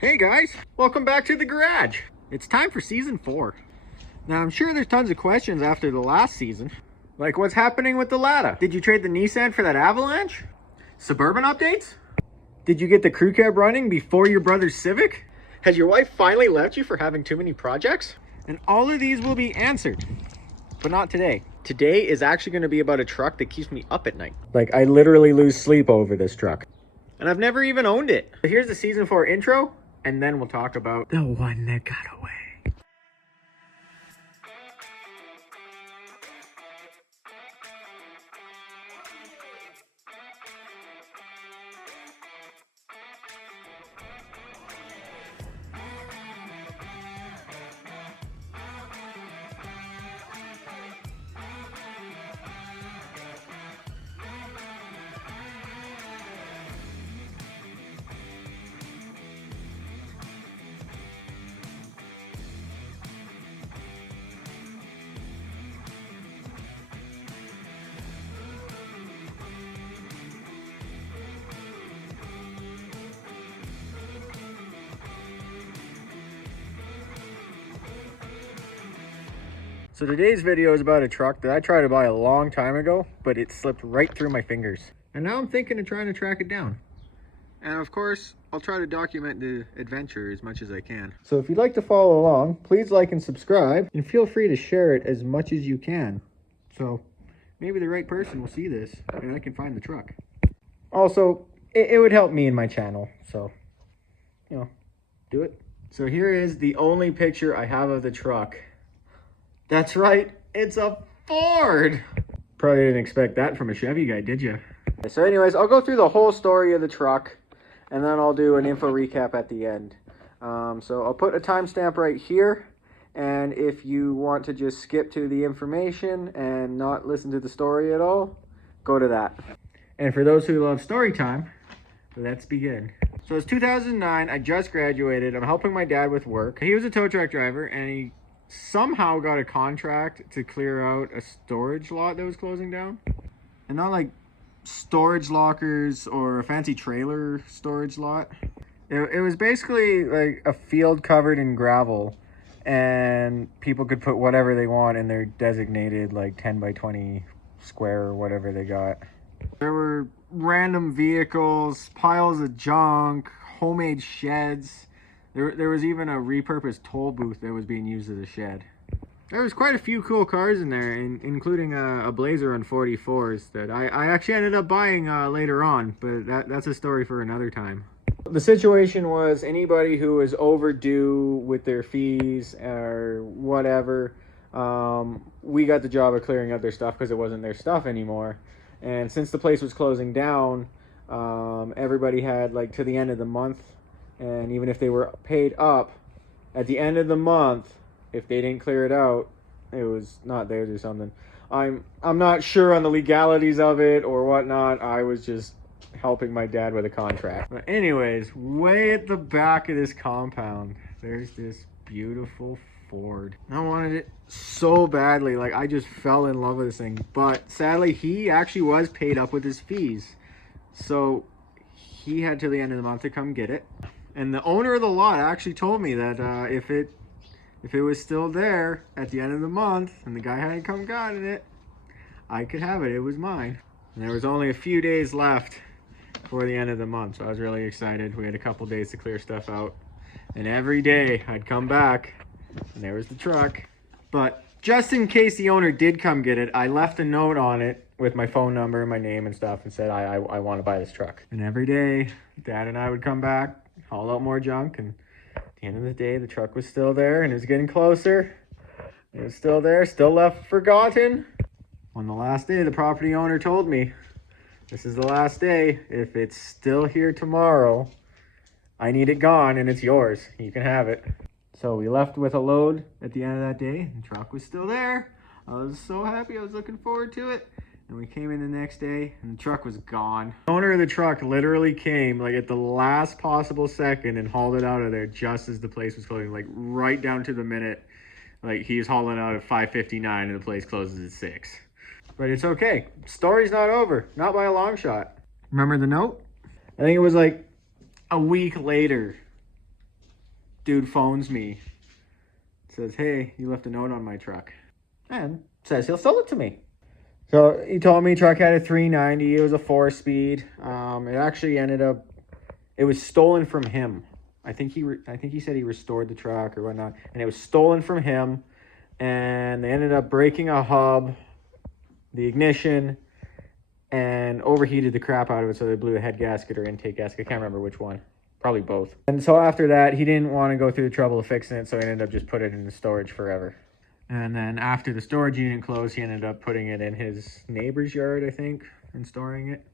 Hey guys, welcome back to the garage. It's time for season 4. Now I'm sure there's tons of questions after the last season. Like what's happening with the Lada? Did you trade the Nissan for that Avalanche? Suburban updates? Did you get the crew cab running before your brother's Civic? Has your wife finally left you for having too many projects? And all of these will be answered, but not today. Today is actually going to be about a truck that keeps me up at night. Like I literally lose sleep over this truck. And I've never even owned it. So here's the season 4 intro. And then we'll talk about the one that got away. So today's video is about a truck that I tried to buy a long time ago, but it slipped right through my fingers. And now I'm thinking of trying to track it down. And of course, I'll try to document the adventure as much as I can. So if you'd like to follow along, please like and subscribe, and feel free to share it as much as you can. So maybe the right person will see this, and I can find the truck. Also, it would help me in my channel, so, you know, do it. So here is the only picture I have of the truck. That's right, it's a Ford. Probably didn't expect that from a Chevy guy, did you? So anyways, I'll go through the whole story of the truck, and then I'll do an info recap at the end. So I'll put a timestamp right here, and if you want to just skip to the information and not listen to the story at all, go to that. And for those who love story time, let's begin. So it's 2009, I just graduated, I'm helping my dad with work. He was a tow truck driver, and he somehow got a contract to clear out a storage lot that was closing down. And not like storage lockers or a fancy trailer storage lot. It was basically like a field covered in gravel, and people could put whatever they want in their designated like 10 by 20 square or whatever they got. There were random vehicles, piles of junk, homemade sheds. There was even a repurposed toll booth that was being used as a shed. There was quite a few cool cars in there, including a Blazer on 44s that I actually ended up buying later on, but that's a story for another time. The situation was anybody who was overdue with their fees or whatever, we got the job of clearing up their stuff because it wasn't their stuff anymore. And since the place was closing down, everybody had like to the end of the month. And even if they were paid up, at the end of the month, if they didn't clear it out, it was not theirs or something. I'm not sure on the legalities of it or whatnot. I was just helping my dad with a contract. But anyways, way at the back of this compound, there's this beautiful Ford. I wanted it so badly. Like, I just fell in love with this thing. But sadly, he actually was paid up with his fees. So he had till the end of the month to come get it. And the owner of the lot actually told me that if it was still there at the end of the month and the guy hadn't come gotten it, I could have it. It was mine. And there was only a few days left for the end of the month, so I was really excited. We had a couple days to clear stuff out. And every day I'd come back and there was the truck. But just in case the owner did come get it, I left a note on it with my phone number and my name and stuff and said, I want to buy this truck. And every day, Dad and I would come back, haul out more junk, and at the end of the day, the truck was still there, and it was getting closer. It was still there, still left forgotten. On the last day, the property owner told me, this is the last day. If it's still here tomorrow, I need it gone, and it's yours. You can have it. So we left with a load at the end of that day. The truck was still there. I was so happy. I was looking forward to it. And we came in the next day and the truck was gone. The owner of the truck literally came like at the last possible second and hauled it out of there just as the place was closing, like right down to the minute. Like he was hauling out at 5:59 and the place closes at 6. But it's okay. Story's not over. Not by a long shot. Remember the note? I think it was like a week later dude phones me, says, hey, you left a note on my truck, and says he'll sell it to me. So he told me truck had a 390. It was a 4-speed. It actually ended up, it was stolen from him. I think he said he restored the truck or whatnot, and it was stolen from him. And they ended up breaking a hub, the ignition, and overheated the crap out of it. So they blew a head gasket or intake gasket. I can't remember which one. Probably both. And so after that, he didn't want to go through the trouble of fixing it, so he ended up just putting it in storage forever. And then after the storage unit closed, he ended up putting it in his neighbor's yard, I think, and storing it.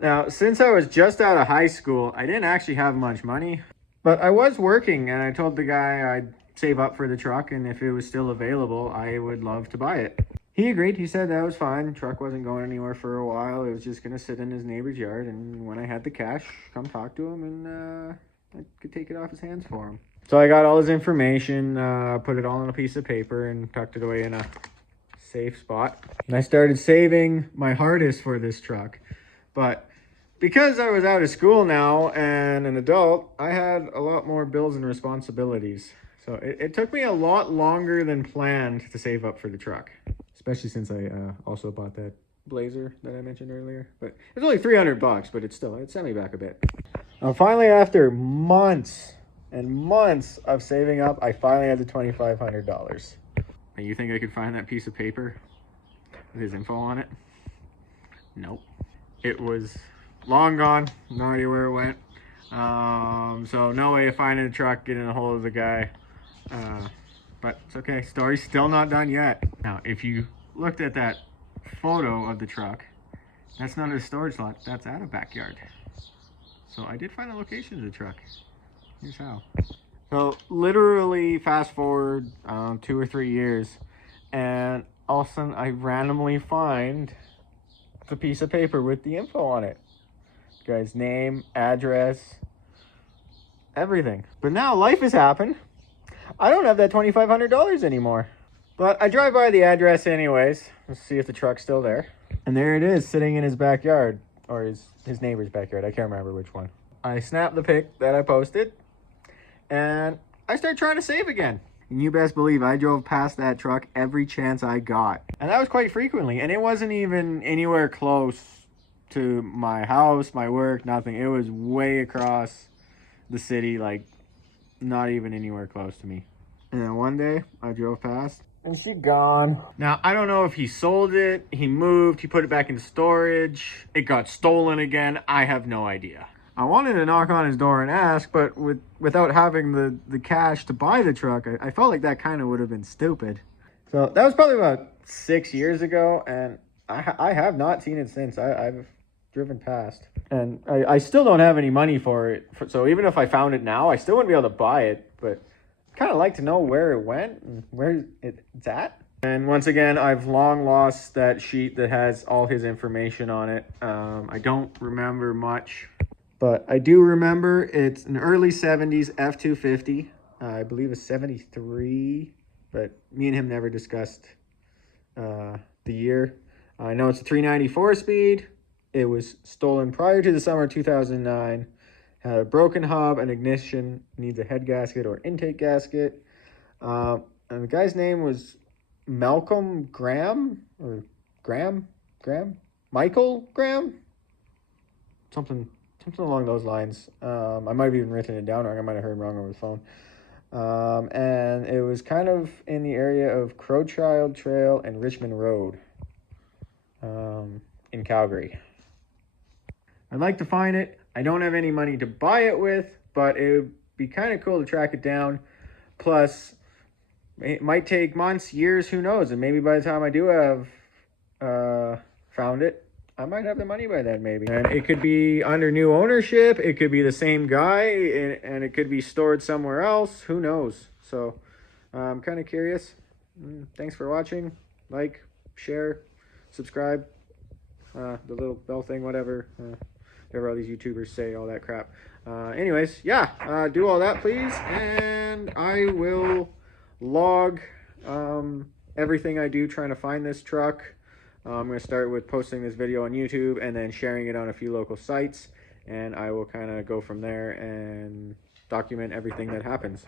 Now, since I was just out of high school, I didn't actually have much money, but I was working, and I told the guy I'd save up for the truck, and if it was still available, I would love to buy it. He agreed. He said that was fine. The truck wasn't going anywhere for a while. It was just going to sit in his neighbor's yard, and when I had the cash, come talk to him, and I could take it off his hands for him. So I got all his information, put it all on a piece of paper, and tucked it away in a safe spot. And I started saving my hardest for this truck. But because I was out of school now and an adult, I had a lot more bills and responsibilities. So it took me a lot longer than planned to save up for the truck. Especially since I also bought that Blazer that I mentioned earlier. But it's only $300, but it sent me back a bit. Now finally, after months and months of saving up, I finally had the $2,500. And you think I could find that piece of paper with his info on it? Nope. It was long gone. No idea where it went. So no way of finding the truck, getting a hold of the guy. But it's okay. Story's still not done yet. Now, if you looked at that photo of the truck, that's not a storage lot. That's at a backyard. So I did find the location of the truck. Here's how. So literally fast forward 2 or 3 years, and all of a sudden I randomly find the piece of paper with the info on it. The guy's name, address, everything. But now life has happened. I don't have that $2,500 anymore. But I drive by the address anyways. Let's see if the truck's still there. And there it is, sitting in his backyard. Or his neighbor's backyard. I can't remember which one. I snapped the pic that I posted. And I started trying to save again. And you best believe I drove past that truck every chance I got. And that was quite frequently. And it wasn't even anywhere close to my house, my work, nothing. It was way across the city, like not even anywhere close to me. And then one day I drove past and she gone. Now, I don't know if he sold it, he moved, he put it back in storage, it got stolen again. I have no idea. I wanted to knock on his door and ask, but without having the cash to buy the truck, I felt like that kind of would have been stupid. So that was probably about 6 years ago, and I have not seen it since. I've driven past. And I still don't have any money for it. So even if I found it now, I still wouldn't be able to buy it, but kind of like to know where it went and where it's at. And once again, I've long lost that sheet that has all his information on it. I don't remember much. But I do remember it's an early 70s F-250. I believe it's 73, but me and him never discussed the year. I know it's a 394 speed. It was stolen prior to the summer of 2009. Had a broken hub, an ignition, needs a head gasket or intake gasket. And the guy's name was Malcolm Graham or Graham? Michael Graham? Something along those lines. I might have even written it down wrong. I might have heard wrong over the phone. And it was kind of in the area of Crowchild Trail and Richmond Road in Calgary. I'd like to find it. I don't have any money to buy it with, but it would be kind of cool to track it down. Plus, it might take months, years, who knows? And maybe by the time I do have found it, I might have the money by then, maybe. And it could be under new ownership. It could be the same guy, and it could be stored somewhere else. Who knows? So I'm kind of curious. Thanks for watching. Like, share, subscribe, the little bell thing, whatever all these YouTubers say, all that crap. Anyways, yeah, do all that, please. And I will log everything I do trying to find this truck. I'm going to start with posting this video on YouTube and then sharing it on a few local sites, and I will kind of go from there and document everything that happens.